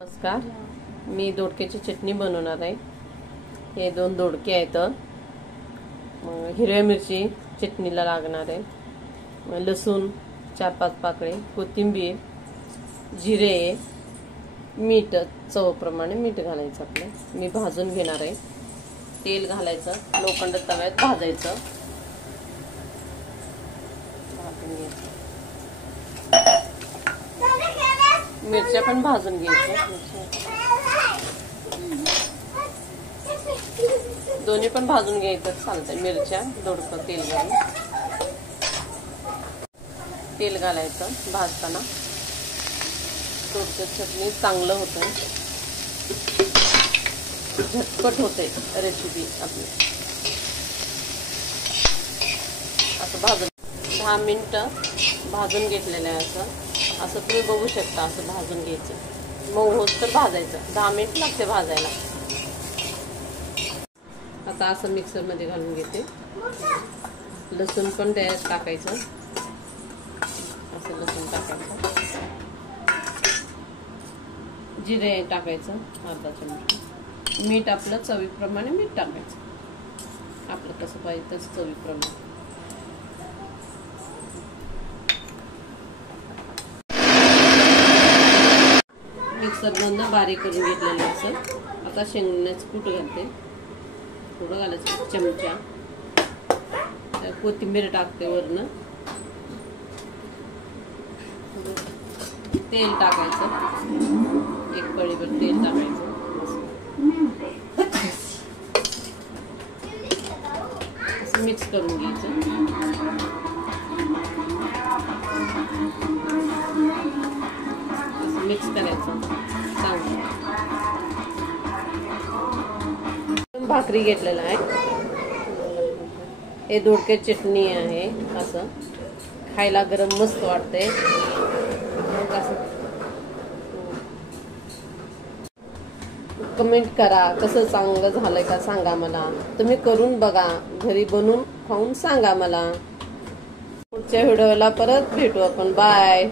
नमस्कार, मी दोडक्याची चटणी बनवणार आहे। हे 2 दोडके आहेत, हिरव्या मिरची चटणीला लागणार आहे, लसूण 4-5 पाकळे, कोथिंबीर, जिरे, मीठ चवीप्रमाणे मीठ घालायचं आपलं। मी भाजून घेणार आहे। तेल घालायचं, लोखंड तव्यात भाजायचं, भाजून घ्यायचं। मिरच्या पण भाजून घ्यायच्या, दोन्ही पण भाजून घ्यायचं चालतंय। मिरच्या दोडकं तेल घालून तेल घालायचं भाजताना, दोडकं चटणी चांगलं होतं, झटपट होते रेसिपी आपली। असं भाजून 10 मिनिटं भाजून घेतलेलं आहे। असं तुम्ही बघू शकता, असं भाजून घ्यायचं, मऊ होत तर भाजायचं। 10 मिनिट लागते भाजायला। आता असं मिक्सर मध्ये घालून घेते। लसूण पण त्यात टाकायचं, असं लसूण टाकायचं, जिरे टाकायचं अर्धा चमचा, मीठ आपलं चवीप्रमाणे मीठ टाकायचं, आपलं कसं पाहिजे तसं चवीप्रमाणे। मिक्सर मधनं बारीक करून घेतलेलं असं। आता शेंगदाण्याचं कूट घालते, थोडं घालायचं चमचा, कोथिंबीर टाकते वरनं, तेल टाकायचं, 1 पळीभर तेल टाकायचं, असं मिक्स करून घ्यायचं। मिक्स करायचं चांगलं। भाकरी घेतलेला आहे, हे दोडक्याची चटणी आहे। असं खायला गरम मस्त वाटते। कमेंट करा कसं चांगलं झालंय का सांगा मला, तुम्ही करून बघा, घरी बनवून खाऊन सांगा मला। पुढच्या व्हिडिओला परत भेटू आपण, बाय।